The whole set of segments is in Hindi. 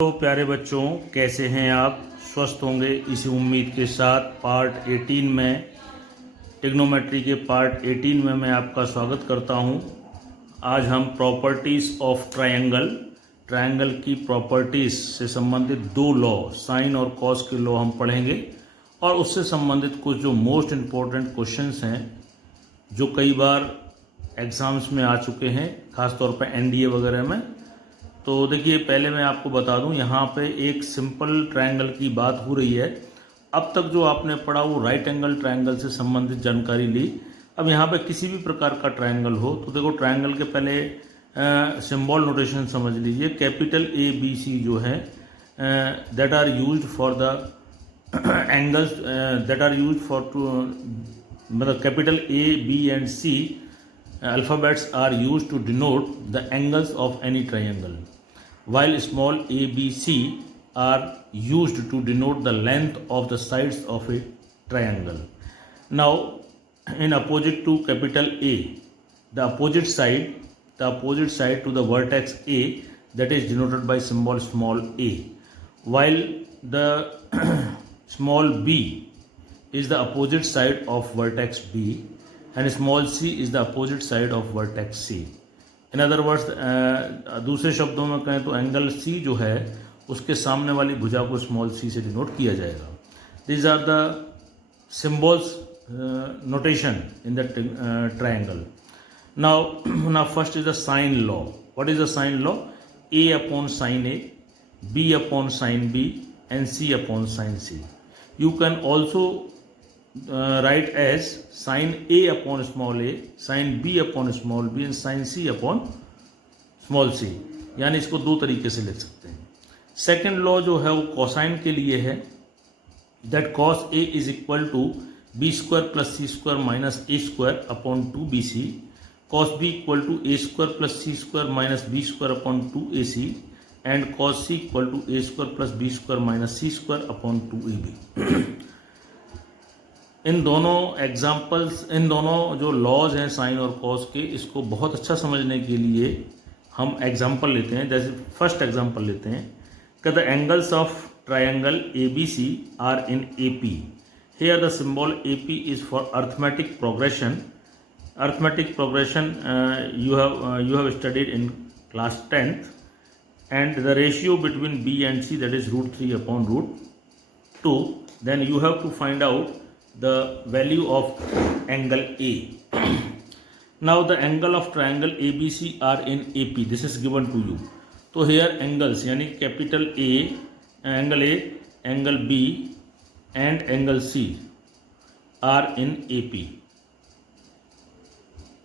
तो प्यारे बच्चों, कैसे हैं आप? स्वस्थ होंगे इसी उम्मीद के साथ पार्ट 18 में, ट्रिग्नोमेट्री के पार्ट 18 में मैं आपका स्वागत करता हूं। आज हम प्रॉपर्टीज़ ऑफ ट्रायंगल की प्रॉपर्टीज़ से संबंधित दो लॉ, साइन और कॉस के लॉ हम पढ़ेंगे और उससे संबंधित कुछ जो मोस्ट इम्पोर्टेंट क्वेश्चंस हैं जो कई बार एग्ज़ाम्स में आ चुके हैं, ख़ासतौर पर एनडीए वगैरह में। तो देखिए, पहले मैं आपको बता दूं, यहाँ पे एक सिंपल ट्रायंगल की बात हो रही है। अब तक जो आपने पढ़ा वो राइट एंगल ट्रायंगल से संबंधित जानकारी ली। अब यहाँ पे किसी भी प्रकार का ट्रायंगल हो तो देखो, ट्रायंगल के पहले सिंबल नोटेशन समझ लीजिए। कैपिटल ए बी सी जो है that are used for the angles that are used for to, मतलब capital A B and C alphabets are used to denote the angles of any triangle, while small a, b, c are used to denote the length of the sides of a triangle. Now, in opposite to capital A, the opposite side to the vertex A, that is denoted by symbol small a, while the small b is the opposite side of vertex B and small c is the opposite side of vertex C. In other words, दूसरे शब्दों में कहें तो एंगल C जो है उसके सामने वाली भुजा को स्मॉल c से डिनोट किया जाएगा. These are the symbols notation in the triangle. Now first is the sine law. What is the sine law? A upon sine A, B upon sine B and C upon sine C. You can also write as sin A upon small a, sin B upon small b and sin C upon small c. यानी इसको दो तरीके से लिख सकते हैं. सेकेंड लॉ जो है वो कोसाइन के लिए है, that cos A is equal to B square plus C square minus A square upon 2bc, cos B equal to A square plus C square minus B square upon 2ac and cos C equal to A square plus B square minus C square upon 2ab. इन दोनों जो लॉज हैं साइन और कॉस के, इसको बहुत अच्छा समझने के लिए हम एग्जांपल लेते हैं. जैसे फर्स्ट एग्जांपल लेते हैं कि the angles of triangle A B C are in A P. Here the symbol A P is for arithmetic progression. Arithmetic progression you have studied in class 10th, and the ratio between b and c, that is root 3 upon root 2. Then you have to find out the value of angle A. Now the angle of triangle ABC are in AP. This is given to you. So here angles यानी capital A, angle B and angle C are in AP.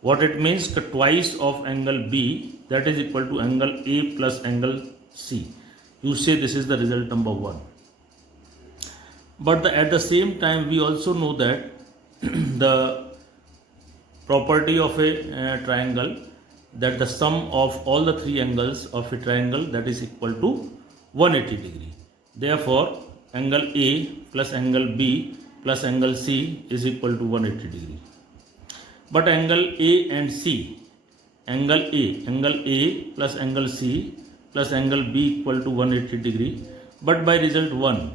What it means? that twice of angle B, that is equal to angle A plus angle C. You say this is the result number 1. But at the same time we also know that the property of a triangle, that the sum of all the three angles of a triangle, that is equal to 180 degree. Therefore angle A plus angle B plus angle C is equal to 180 degree. But angle A and C, angle A plus angle C plus angle B equal to 180 degree. But by result 1,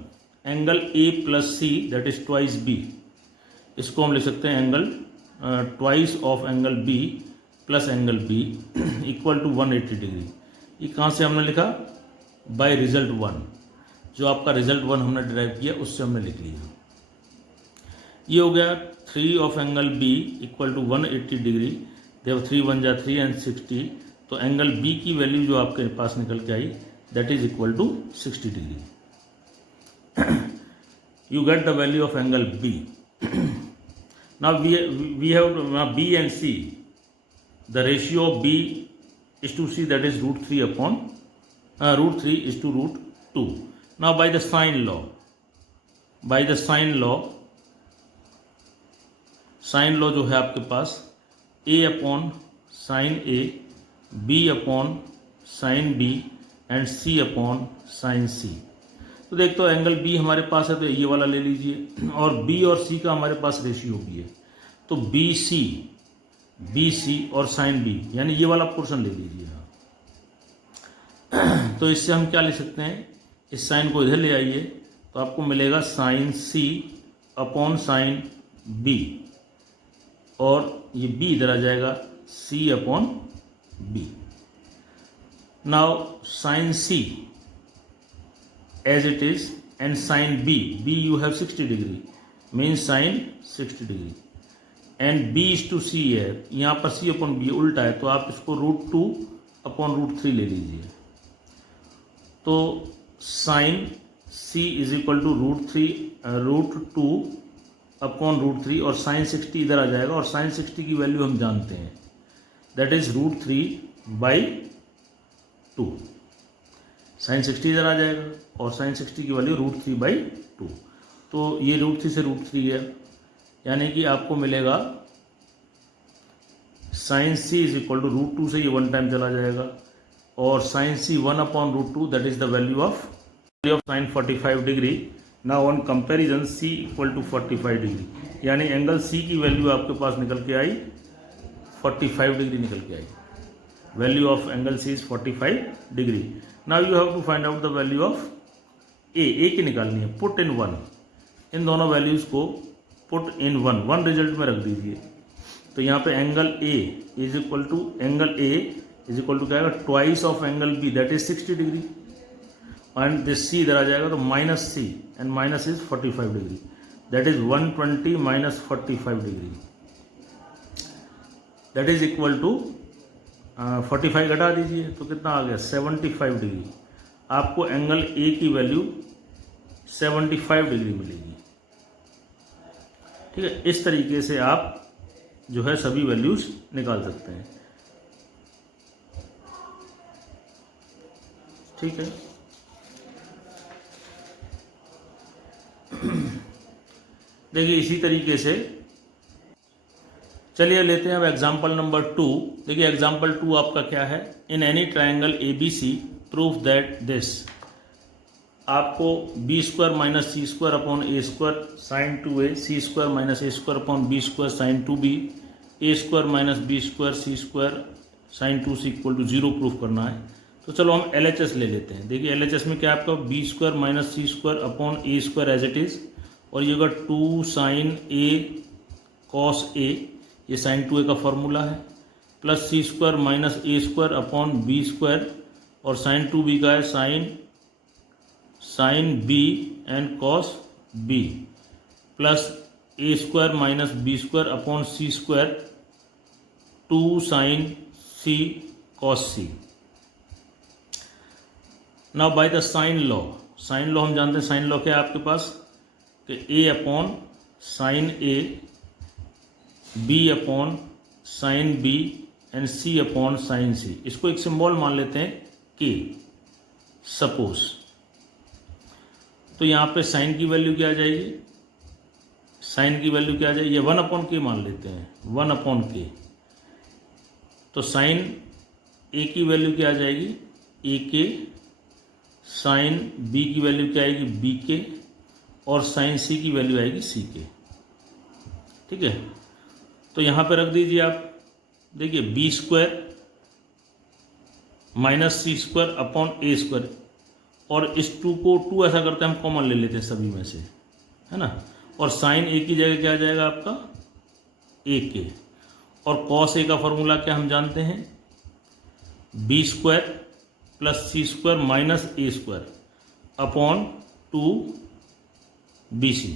angle A plus C, that is twice B, इसको हम लिख सकते हैं angle twice of angle B plus angle B equal to 180 degree. ये कहाँ से हमने लिखा? By result 1. जो आपका रिजल्ट 1 हमने डिराइव किया उससे हमने लिख लिया. ये हो गया 3 of angle B equal to 180 degree. देव 3 1 जा 3 एंड 60. तो एंगल B की वैल्यू जो आपके पास निकल के आई, that is equal to 60 degree. You get the value of angle B. Now we have B and C. The ratio of B is to C, that is root 3 upon root 3 is to root 2. Now by the sine law, sine law जो है आपके पास A upon sin A, B upon sin B and C upon sin C. तो देख, तो एंगल B हमारे पास है तो ये वाला ले लीजिए, और B और C का हमारे पास रेशियो भी है तो BC और sin B, यानी ये वाला पोर्शन ले लीजिए. तो इससे हम क्या ले सकते हैं, इस साइन को इधर ले आइए तो आपको मिलेगा sine C upon sine B, और ये बी इधर आ जाएगा C upon B. Now sine C as it is and sine B you have 60 degree means sine 60 degree, and B is to C है, यहाँ पर सी अपॉन बी उल्टा है, तो आप इसको √2 अपॉन √3 ले लीजिए। तो sine C is equal to √2 upon √3, और साइन 60 इधर आ जाएगा, और साइन 60 की वैल्यू हम जानते हैं, दैट इज √3/2। साइन 60 इधर आ जाएगा और साइन 60 की वैल्यू √3/2, तो ये √3 से √3 गया, यानी कि आपको मिलेगा sine C is equal to √2 से ये 1 टाइम चला जाएगा, और sine C 1 upon √2 that is the value of sine 45 degree. Now on comparison C equal to 45 degree, यानी एंगल सी की वैल्यू आपके पास निकल के आई 45 डिग्री निकल के आई। Value of angle C is 45 degree. Now you have to find out the value of A की निकालनी है। पुट इन 1, इन दोनों वैल्यूज़ को पुट इन 1 रिजल्ट में रख दीजिए। तो यहाँ पे angle A is equal to क्या आएगा, twice of angle B that is 60 degree, and this C इधर आ जाएगा तो minus C, and minus is 45 degree, that is 120 minus 45 degree, that is equal to 45 घटा दीजिए तो कितना आ गया 75 डिग्री। आपको एंगल ए की वैल्यू 75 डिग्री मिलेगी। ठीक है, इस तरीके से आप जो है सभी वैल्यूज निकाल सकते हैं। ठीक है, देखिए इसी तरीके से चलिए लेते हैं अब एग्जाम्पल नंबर 2। देखिए एग्जाम्पल 2 आपका क्या है, in any triangle A B C proof that this, आपको b² minus c² upon a² sine 2a, c² minus a² upon b² sine 2b, a² minus b² c² sine 2c equal to 0 proof करना है। तो चलो हम LHS ले लेते हैं। देखिए LHS में क्या आपका b² minus c² upon a² as it is, और ये होगा 2 साइन a कॉस a, ये साइन 2a का फॉर्मूला है, plus c² minus a² upon b², और साइन 2b का है sine b and cos b, plus a² minus b² upon c², 2 sine c cos c। Now by the sine law हम जानते हैं साइन लॉ क्या है आपके पास कि a upon sine a, b upon sign b and c upon sine c। इसको एक सिंबल मान लेते हैं k, सपोज। तो यहाँ पे साइन की वैल्यू क्या आ जाएगी, साइन की वैल्यू क्या आ जाएगी, ये 1 अपॉन के मान लेते हैं, 1 अपॉन के। तो साइन ए की वैल्यू क्या आ जाएगी, ए के, साइन बी की वैल्यू क्या आएगी, बी के, और साइन सी की वैल्यू आएगी सी के। ठीक है, तो यहाँ पे रख दीजिए आप। देखिए b² minus c² upon a², और इस 2 को 2 ऐसा करते हैं हम कॉमन ले लेते हैं सभी में से, है ना, और साइन ए की जगह क्या आ जाएगा आपका ए के, और कॉस ए का फॉर्मूला क्या हम जानते हैं, b² plus c² minus a² upon 2bc।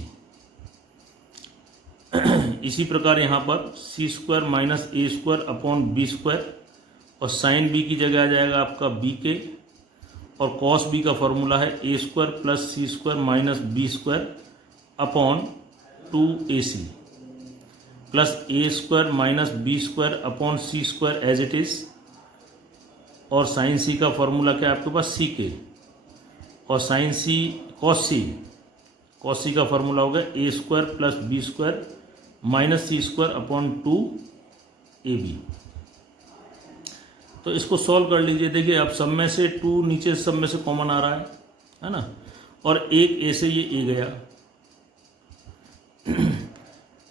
इसी प्रकार यहाँ पर c² minus a² upon b², और साइन b की जगह आ जाएगा आपका b के, और कॉस b का फॉर्मूला है a² plus c² minus b² upon 2ac, plus a² minus b² upon c² as it is, और साइन c का फॉर्मूला क्या है आपके पास c के, और साइन c कॉस c का फॉर्मूला होगा a² plus b² minus c² upon 2ab। तो इसको सॉल्व कर लीजिए। देखिए अब सब में से 2 नीचे सब में से कॉमन आ रहा है ना, और एक ए से ये ए गया,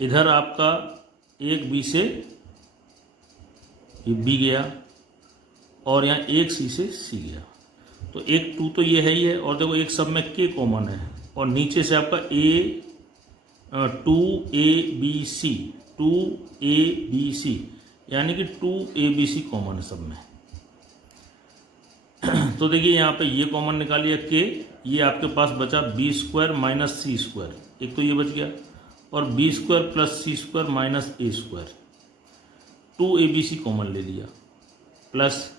इधर आपका एक बी से ये बी गया, और यहाँ एक सी से सी गया। तो एक 2 तो ये है ही है, और देखो एक सब में k कॉमन है, और नीचे से आपका टू ए बी सी यानी कि 2abc कॉमन है सब में। तो देखिए यहाँ पे ये कॉमन निकालिए k, ये आपके पास बचा b² माइनस c², एक तो ये बच गया, और b² plus c² minus a², 2abc common ले लिया, प्लस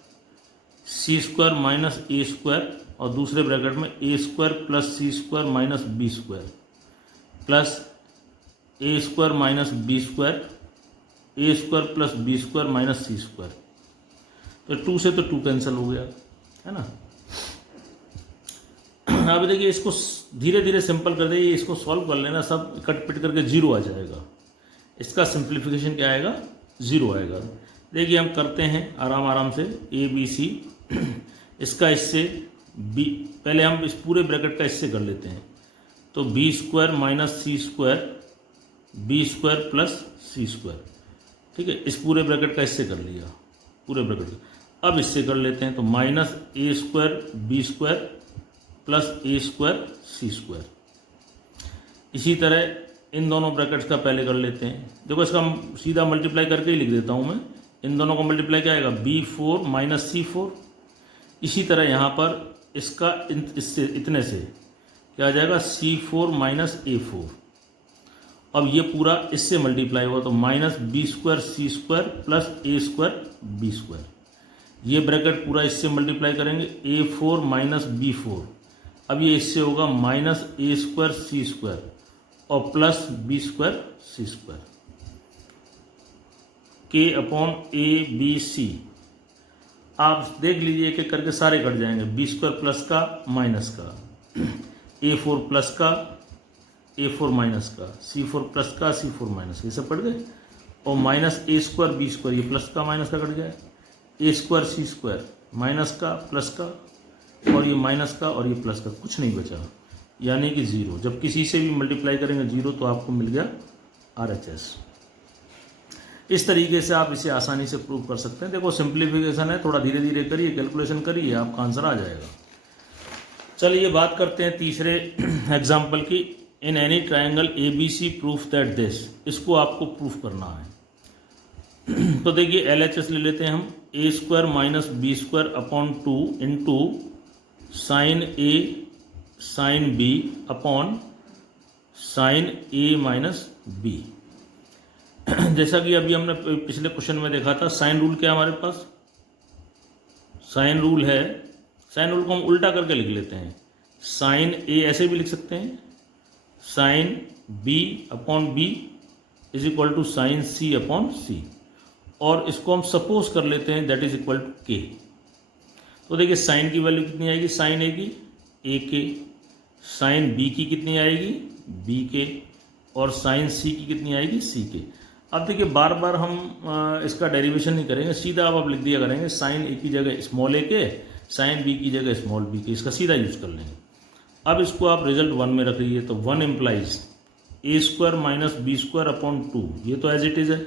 c² माइनस a² और दूसरे ब्रैकेट में a² plus c² minus b² plus a² minus b² a² plus b² minus c²। तो 2 से तो 2 कैंसिल हो गया, है ना। अब देखिए इसको धीरे धीरे सिंपल कर देंगे, इसको सॉल्व कर लेना, सब कट पिट करके 0 आ जाएगा। इसका सिंप्लीफिकेशन क्या आएगा, 0 आएगा। देखिए हम करते हैं आराम आराम से, ए बी सी, इसका इससे बी, पहले हम इस पूरे ब्रैकेट का इससे कर लेते हैं, तो b² minus c² b² plus c², ठीक है। इस पूरे ब्रैकेट का इससे कर लिया, पूरे ब्रैकेट का। अब इससे कर लेते हैं, तो minus a² b² plus a² c²। इसी तरह इन दोनों ब्रैकेट्स का पहले कर लेते हैं। देखो इसका हम सीधा मल्टीप्लाई करके ही लिख देता हूँ मैं, इन दोनों को मल्टीप्लाई क्या आएगा, b4 माइनस c4। इसी तरह यहाँ पर इसका इससे इतने से क्या आ जाएगा, c4 माइनस a4। अब ये पूरा इससे मल्टीप्लाई हुआ, तो minus b² c² plus a² b²। ये ब्रैकेट पूरा इससे मल्टीप्लाई करेंगे, a4 माइनस b4। अब ये इससे होगा माइनस a² c² और plus b² c², k upon A B C. आप देख लीजिए एक एक करके सारे कट जाएंगे, b² प्लस का माइनस का, a4 प्लस का a4 माइनस का, c4 प्लस का c4 माइनस, ये सब कट गए, और माइनस a² b², ये प्लस का माइनस का कट गया, a² c² माइनस का प्लस का, और ये माइनस का और ये प्लस का, कुछ नहीं बचा, यानी कि 0। जब किसी से भी मल्टीप्लाई करेंगे 0 तो आपको मिल गया RHS। इस तरीके से आप इसे आसानी से प्रूव कर सकते हैं। देखो सिंप्लीफिकेशन है, थोड़ा धीरे धीरे करिए, कैलकुलेशन करिए, आपका आंसर आ जाएगा। चलिए बात करते हैं तीसरे एग्जाम्पल की। इन any triangle ABC proof that this, इसको आपको प्रूफ करना है। तो देखिए LHS ले लेते हैं हम, a² minus b² upon 2 into sine A sine B upon sine A minus B। जैसा कि अभी हमने पिछले क्वेश्चन में देखा था, साइन रूल क्या है हमारे पास, साइन रूल है, साइन रूल को हम उल्टा करके लिख लेते हैं, साइन A ऐसे भी लिख सकते हैं, sine B upon B is equal to sine C upon C, और इसको हम सपोज कर लेते हैं that is equal to K। तो देखिए साइन की वैल्यू कितनी आएगी, साइन A की AK, साइन B की कितनी आएगी BK, और साइन C की कितनी आएगी CK। अब देखिए बार बार हम इसका डेरिवेशन नहीं करेंगे, सीधा अब लिख दिया करेंगे, साइन A की जगह स्मॉल a के, साइन B की जगह स्मॉल b के, इसका सीधा यूज कर लेंगे। अब इसको आप रिजल्ट 1 में रख लीजिए, तो 1 implies a² minus b² upon 2, ये तो एज इट इज़ है।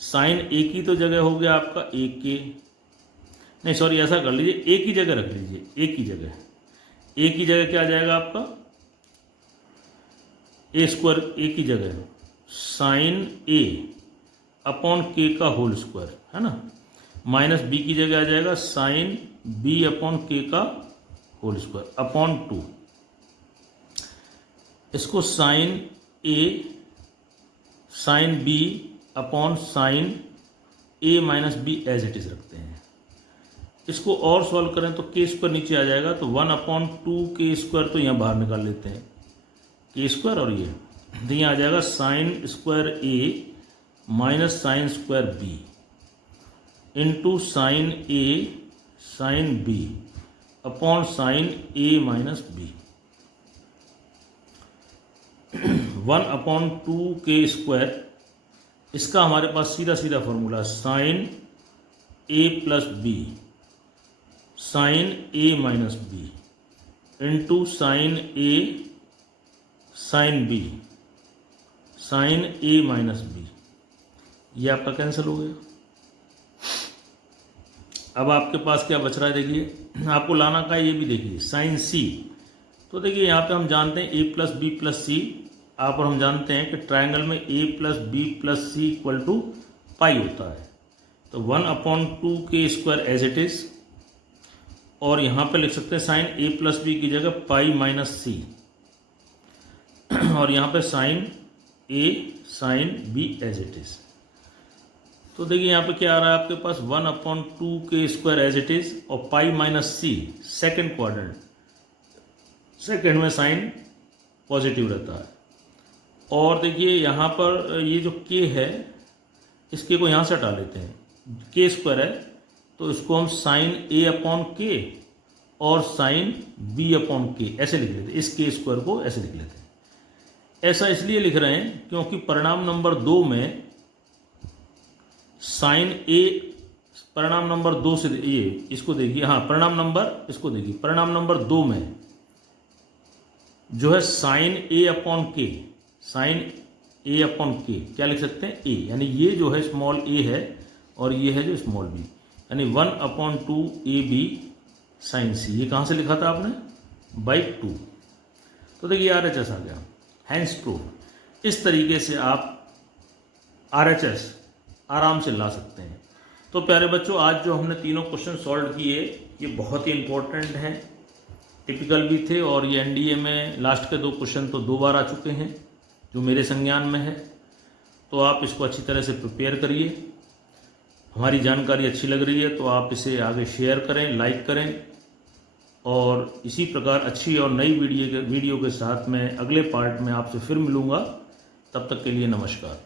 साइन A की तो जगह हो गया आपका AK, नहीं सॉरी ऐसा कर लीजिए, A की जगह रख लीजिए, A की जगह क्या आ जाएगा आपका, a² A की जगह साइन A अपॉन K का होल स्क्वायर, है ना, माइनस B की जगह आ जाएगा साइन B अपॉन K का होल स्क्वायर अपॉन 2। इसको sine A sine B upon sine A minus B as it is रखते हैं। इसको और सॉल्व करें तो k² नीचे आ जाएगा, तो 1 अपॉन 2k² तो यहाँ बाहर निकाल लेते हैं, k² और ये, तो यहाँ आ जाएगा sine square A minus sine square B into sine A sine B upon sine A minus B। 1 upon 2k², इसका हमारे पास सीधा सीधा formula sine A plus B sine A minus B into sine A sine B sine A minus B, ये आपका कैंसिल हो गया। अब आपके पास क्या बच रहा है, देखिए आपको लाना का ये भी देखिए साइन सी। तो देखिए यहाँ पे हम जानते हैं A plus B plus C, आप और हम जानते हैं कि ट्रायंगल में A plus B plus C equal to pi होता है। तो 1/2 एज इट इज़, और यहाँ पे लिख सकते हैं साइन ए प्लस बी की जगह पाई माइनस सी, और यहाँ पे sine A sine B as it is. तो देखिए यहाँ पे क्या आ रहा है आपके पास 1/2 एज इट इज़, और पाई माइनस सी सेकेंड क्वाड्रेंट, सेकेंड में साइन पॉजिटिव रहता है। और देखिए यहाँ पर ये जो के है, इसके को यहाँ से हटा लेते हैं, k² है तो इसको हम साइन a/k और साइन b/k ऐसे लिख लेते हैं, इस k² को ऐसे लिख लेते हैं। ऐसा इसलिए लिख रहे हैं क्योंकि परिणाम नंबर 2 में साइन ए, परिणाम नंबर 2 से ये इसको देखिए, हाँ परिणाम नंबर इसको देखिए, परिणाम नंबर 2 में जो है साइन a/k, साइन a/k क्या लिख सकते हैं, a, यानी ये जो है स्मॉल a है और ये है जो स्मॉल b, यानी 1/2 AB साइन सी। ये कहाँ से लिखा था आपने, बाई 2। तो देखिए RHS आ गया, हैंस प्रूफ। इस तरीके से आप RHS आराम से ला सकते हैं। तो प्यारे बच्चों, आज जो हमने तीनों क्वेश्चन सॉल्व किए ये बहुत ही इंपॉर्टेंट हैं, टिपिकल भी थे, और ये NDA में लास्ट के 2 क्वेश्चन तो 2 बार आ चुके हैं जो मेरे संज्ञान में है। तो आप इसको अच्छी तरह से प्रिपेयर करिए। हमारी जानकारी अच्छी लग रही है तो आप इसे आगे शेयर करें, लाइक करें, और इसी प्रकार अच्छी और नई वीडियो के साथ मैं अगले पार्ट में आपसे फिर मिलूँगा। तब तक के लिए नमस्कार।